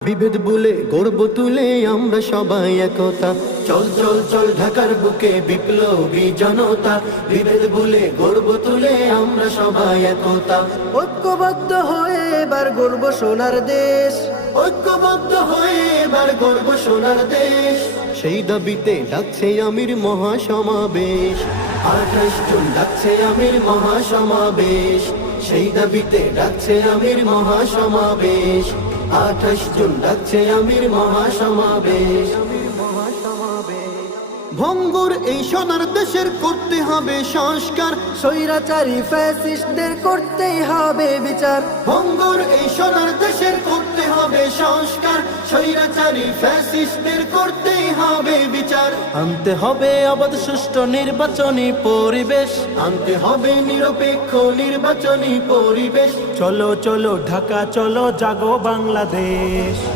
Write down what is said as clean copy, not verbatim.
বিভেদ ভুলে গর্ব তুলে আমরা সবাই একতা। চল চল চল ঢাকার বুকে বিপ্লবী জনতা, বিভেদ ভুলে গর্ব তুলে আমরা সবাই একতা। ঐক্যবদ্ধ হয়ে এবার গর্ব সোনার দেশ, ঐক্যবদ্ধ হয়ে এবার গর্ব সোনার দেশ। সেই দাবিতে ডাকছে আমির মহাসমাবেশ, 28 জুন ডাকছে আমির মহাসমাবেশ। সেই দাবিতে ডাকছে আমির মহাসমাবেশ, 28 জুন ডাকছে আমির মহাসমাবেশ। ভঙ্গুর এই সোনার দেশের করতে হবে সংস্কার, স্বৈরাচারী ফ্যাসিস্টদের করতেই হবে বিচার। ভঙ্গুর এই সোনার দেশের করতে হবে সংস্কার, স্বৈরাচারী ফ্যাসিস্টদের করতেই হবে বিচার। আনতে হবে অবাধ সুষ্ঠু নির্বাচনী পরিবেশ, আনতে হবে নিরপেক্ষ নির্বাচনী পরিবেশ। চলো চলো ঢাকা চলো জাগো বাংলাদেশ।